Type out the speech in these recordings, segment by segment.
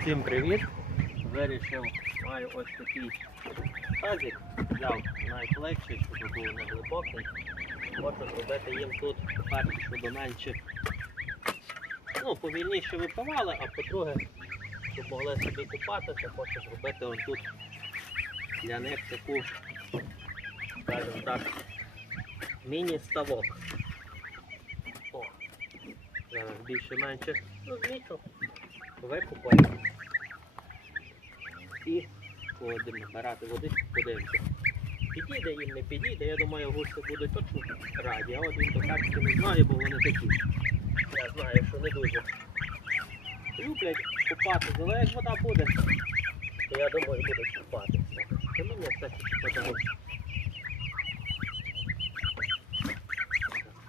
Всім привіт! Вирішив, маю ось такий тазик, взяв навіть легший, щоб був не глибокий. Хочу зробити їм тут, по-перше, щоб менше, ну, повільніше випивали, а по-друге, щоб могли собі купатися, хочу зробити ось тут для них таку, скажімо так, міні-ставок. О, зараз більше-менше, ну, змічу викупаємо і будемо набирати води, подивимося. Підійде їм, не підійде, я думаю, гуси будуть точно раді, а от він до перцю не знає, бо вони такі. Я знаю, що не дуже люблять купатися, але як вода буде, то я думаю, будуть купатися. Тому мені все подобається.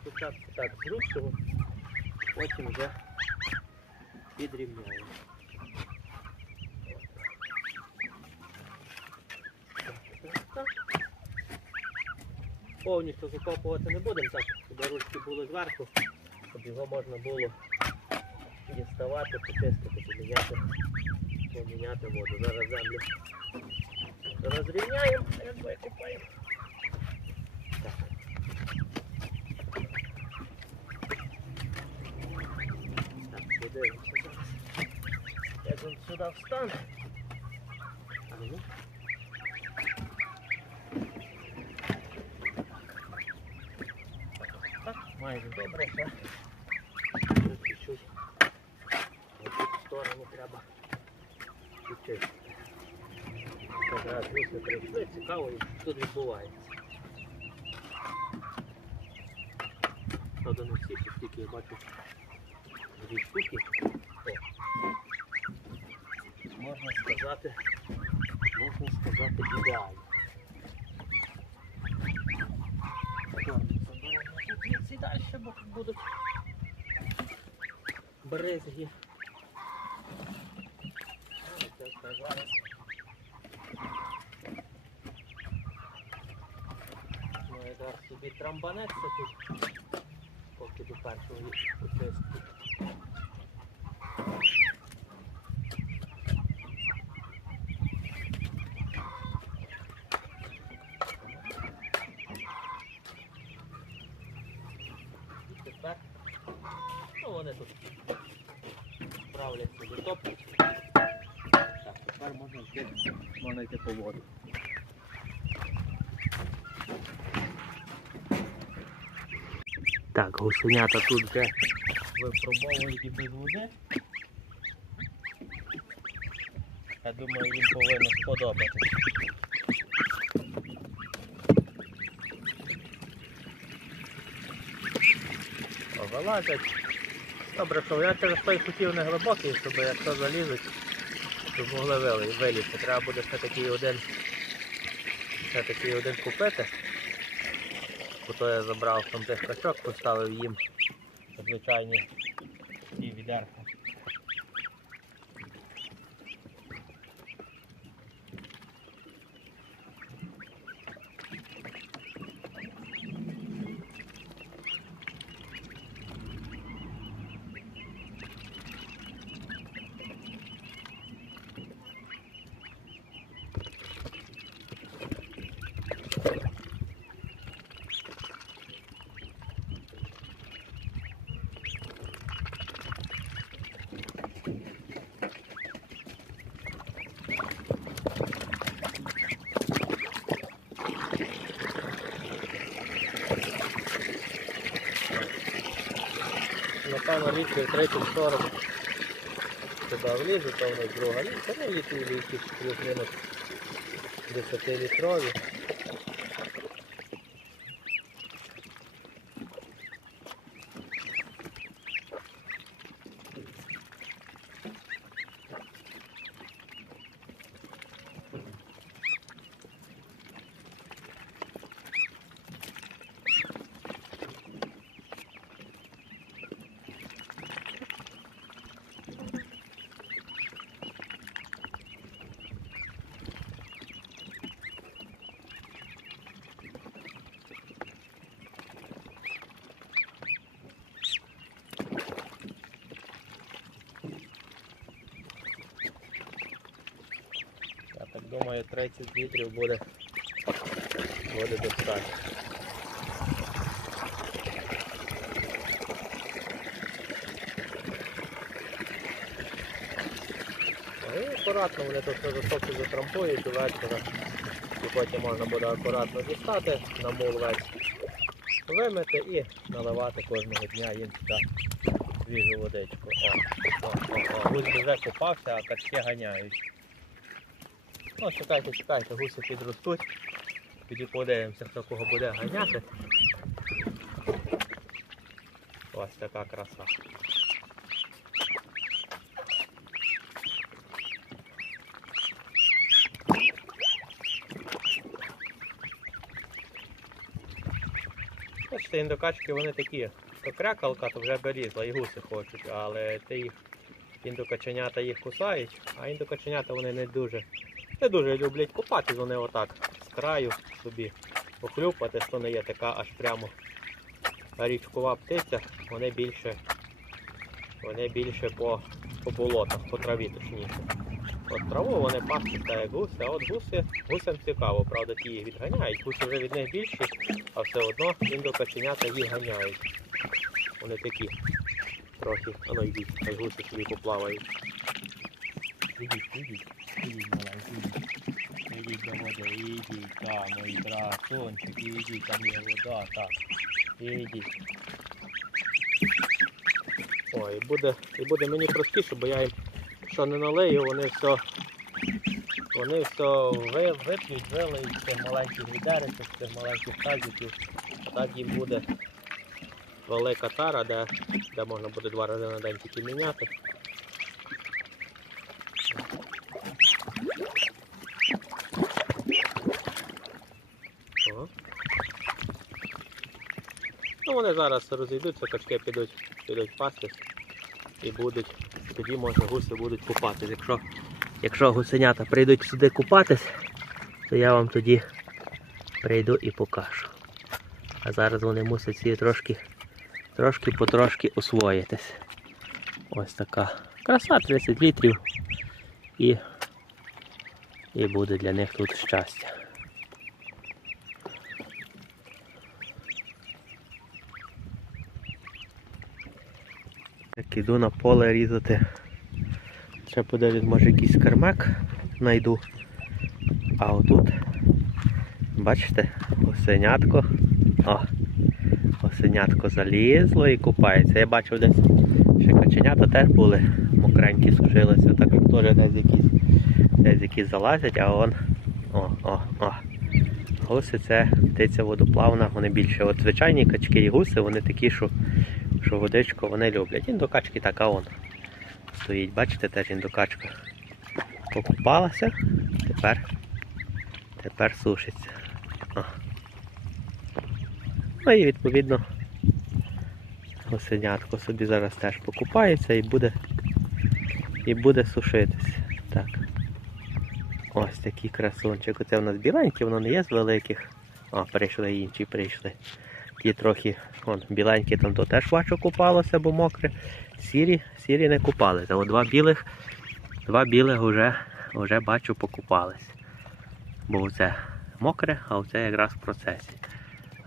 Спочатку так зрушимо, потім вже підрівняємо. Повністю закопувати не будемо, так, щоб ручки були зверху, щоб його можна було діставати, почистити, поміняти, поміняти воду. Зараз землю розрівняємо, як викопаємо. Так. Подивимося сюди ну. Так, майже добре, все. Тут чуть-чуть. В сторону треба чуть-чуть. Прийшли, цікаво, що тут відбувається. Правда, не всі, оскільки я бачу дві штуки. О. Можна сказати, можна сказати ідеально. Ці далі, будуть бризги. Зараз. Ну, якраз собі трамбанеться тут, поки до першого почистку. І тепер, ну вони тут справляться до топу. Так, тепер можна йти, можна йти по воду. Так, гусенята тут вже випробовують і без води. Я думаю, їм повинно сподобатися. Вилазять. Добре, що я через той хотів не глибокий, щоб якщо залізуть, щоб могли вилізти. Треба буде все такий один, все такий один купити. Бо я забрав там тих качок, поставив їм звичайні ці відерка. Напевно, літрів 30-40 туди влізе, то воно друга літра, ну ті ліки плюс-мінус 10-літрові. Думаю, 30 літрів буде, буде достатньо. Ну, акуратно вони тут на засоки затрампують вечора. І потім можна буде акуратно дістати на мул весь, вимити і наливати кожного дня їм сюди свіжу водичку. О, о, о, о. Гусь вже купався, а качки ганяють. Ну, чекайте, чекайте, гуси підростуть. Тоді подивимося, хто кого буде ганяти. Ось така краса. Бачите, індокачки вони такі. То крякалка, то вже берізла, і гуси хочуть, але ти їх індокаченята їх кусають, а індокаченята вони не дуже не дуже люблять купати, вони отак з краю собі похлюпати, то не є така аж прямо річкова птиця, вони більше вони більше по, по болотах, по траві точніше. От траву вони пасуть так як гуси, а от гуси, гусям цікаво, правда, ті їх відганяють. Гуси вже від них більші, а все одно індокаченята їх ганяють. Вони такі трохи, а ну йдіть, хай гуси собі поплавають. Ідіть, ідіть, ідіть, маленькі, ідіть. Ідіть до води, ідіть, там, мої красунчики, ідіть, там є вода, так. Ідіть. Ой, і буде, і буде мені простіше, бо я їм що не налию, вони все, вони все ви, вип'ють, вилиють з цих маленьких відеречок, цих маленьких тазиків. Так їм буде велика тара, де, де можна буде два рази на день тільки міняти. Ага. Ну вони зараз розійдуться, качки підуть, підуть пастись і будуть, тоді може гуси будуть купатись. Якщо, якщо гусенята прийдуть сюди купатись, то я вам тоді прийду і покажу. А зараз вони мусять всі трошки, трошки потрошки освоїтись. Ось така краса 30 літрів і, і буде для них тут щастя. Іду на поле різати. Ще подивлюсь, може якийсь кермек знайду. А отут, бачите, осенятко. О, осенятко залізло і купається. Я бачив десь, ще каченята теж були мокренькі, сушилися, так що теж десь якісь, десь якісь залазять, а он. О, о, о. Гуси це птиця водоплавна, вони більше. От звичайні качки і гуси, вони такі, що що водичку вони люблять. Індокачки така он стоїть, бачите, теж індокачка покупалася, тепер, тепер сушиться. О. Ну і відповідно гусенятко собі зараз теж покупається і буде і буде сушитись. Так. Ось такий красунчик. Оце у нас біленький, воно не є з великих. О, прийшли інші, прийшли. Ті трохи вон, біленькі там то теж бачу купалося, бо мокре. Сірі, сірі не купалися. О, два білих, два білих вже, вже бачу покупались. Бо це мокре, а оце якраз в процесі.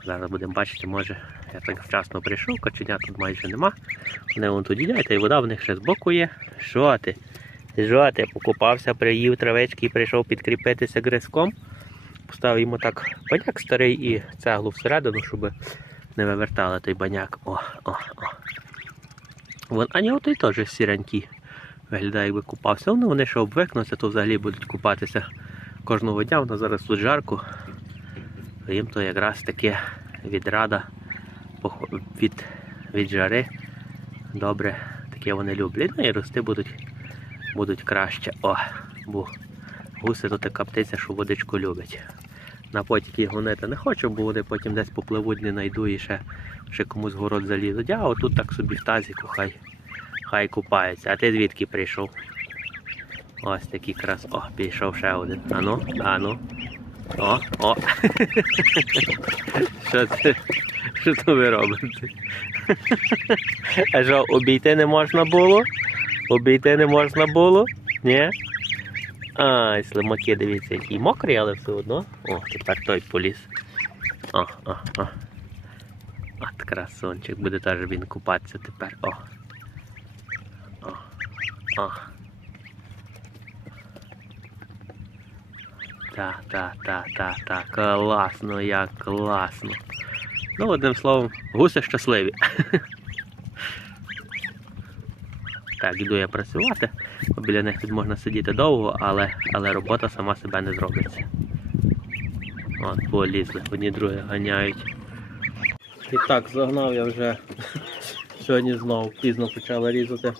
Зараз будемо бачити, може я так вчасно прийшов, каченят тут майже нема. Вони вон тут їдять, і вода в них ще збоку є. Що ти? Що ти? Покупався, приїв травички і прийшов підкріпитися гризком. Поставив йому так баняк старий і цеглу всередину, щоб не вивертали той баняк. О, о, о. Вон, а ні, той теж сіренький. Виглядає, якби купався. Ну, вони ще обвикнуться, то взагалі будуть купатися кожного дня. Воно зараз тут жарко. Їм то якраз таке відрада від, від жари. Добре, таке вони люблять. Ну і рости будуть, будуть краще. О, бо гуси то така птиця, що водичку любить. На потіки гонити не хочу, бо вони потім десь попливуть, не знайду і ще, ще комусь город залізуть. А отут так собі в тазіку хай, хай купається. А ти звідки прийшов? Ось такий крас. О, пішов ще один. Ану, ану. О, о. Що це? Що це ви робите? А що, обійти не можна було? Обійти не можна було? Ні? Ай, слимаки, дивіться, який мокрий, але все одно. О, тепер той поліз. О, о, о. От красончик, буде теж він купатися тепер. О. О. О. Та, та, та, та, та, класно, як класно. Ну, одним словом, гуси щасливі. Так, іду я працювати, бо біля них тут можна сидіти довго, але, але робота сама себе не зробиться. От, полізли, одні другі ганяють. І так, загнав я вже сьогодні знову пізно почала різати.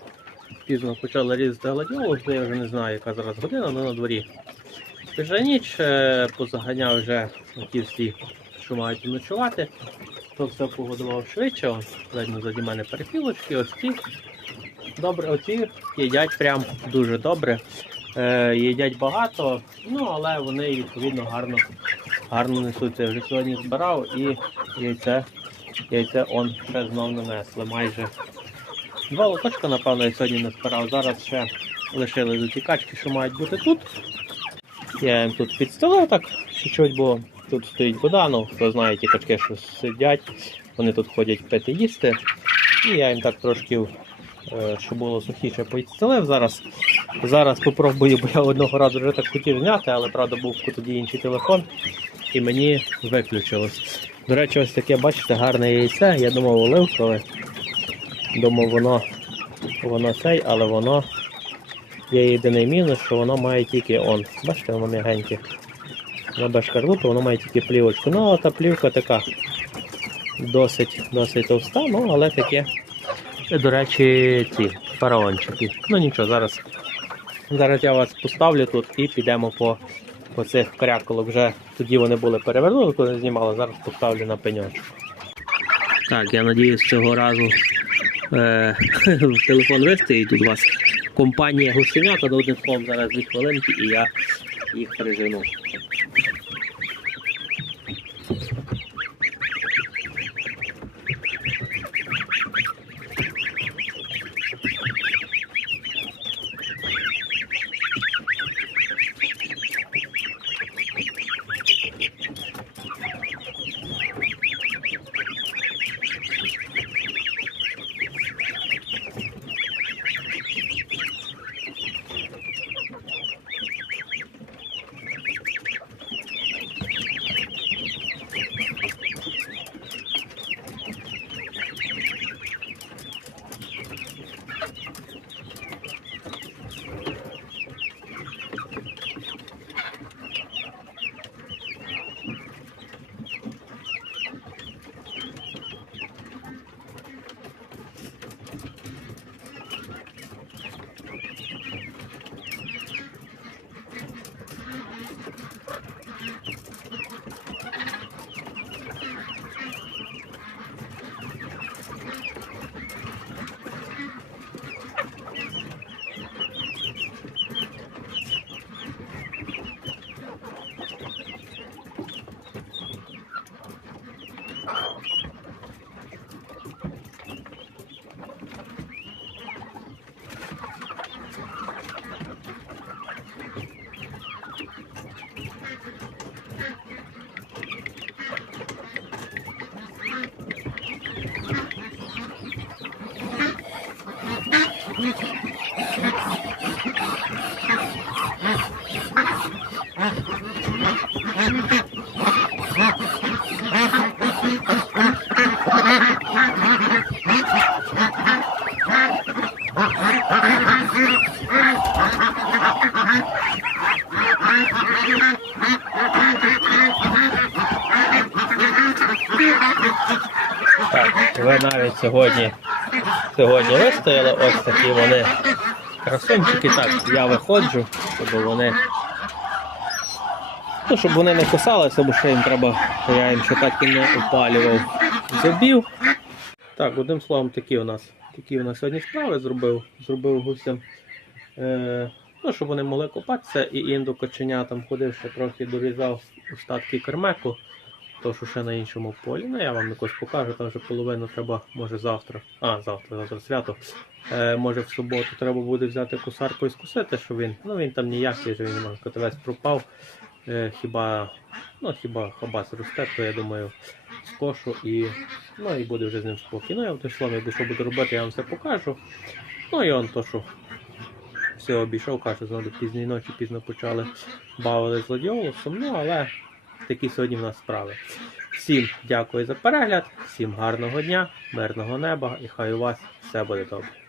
Пізно почала різати гладіолус, я вже не знаю, яка зараз година, але на дворі. Вже ніч е, позаганяв вже ті всі, що мають ночувати. То все погодував швидше. Видно заді мене перепілочки, ось ці. Добре, оці їдять прям дуже добре. Е, їдять багато, ну але вони відповідно гарно, гарно несуться. Я вже сьогодні збирав і яйце, яйце он ще знов нанесли. Майже два лоточка, напевно, я сьогодні не збирав. Зараз ще лишили до ті качки, що мають бути тут. Я їм тут підстелив так чуть-чуть, бо тут стоїть вода, ну хто знає ті качки, що сидять, вони тут ходять пити їсти. І я їм так трошки, щоб було сухіше, підстелив. Зараз, зараз попробую, бо я одного разу вже так хотів зняти, але правда був тоді інший телефон і мені виключилось. До речі, ось таке, бачите, гарне яйце. Я думав оливкове. Думав, воно, воно цей, але воно Є єдиний мінус, що воно має тільки он. Бачите, воно м'ягеньке. На без шкарлупи воно має тільки плівочку. Ну, а та плівка така досить, досить товста, ну але таке. Це, до речі, ці фараончики. Ну нічого, зараз, зараз я вас поставлю тут і підемо по, по цих кряколок. Вже тоді вони були перевернули, коли знімали, зараз поставлю на пеньочок. Так, я надіюсь, цього разу е, телефон вистоїть тут у вас компанія гусенята до одним словом зараз дві хвилинки і я їх прижену. Сьогодні, сьогодні вистояли, ось такі вони красунчики. Так, я виходжу, щоб вони. Ну, щоб вони не кусалися, бо ще їм треба, я їм ще так і не опалював зубів. Так, одним словом, такі у нас такі у нас сьогодні справи зробив. Зробив гусям. Е, ну, щоб вони могли купатися, і індокоченятам ходив, ще трохи дорізав остатки кермеку. То, що ще на іншому полі. Ну, я вам якось покажу, там вже половину треба, може завтра. А, завтра, завтра свято. Е, може в суботу треба буде взяти косарку і скусити, що він. Ну він там ніякий він може котелець пропав. Е, хіба, ну хіба хабас росте, то я думаю, скошу і, ну, і буде вже з ним спокій. Ну я в словом, якби що буду робити, я вам все покажу. Ну і он то, що все обійшов, каже, знову пізній ночі пізно почали бавили з ну але такі сьогодні в нас справи. Всім дякую за перегляд, всім гарного дня, мирного неба і хай у вас все буде добре.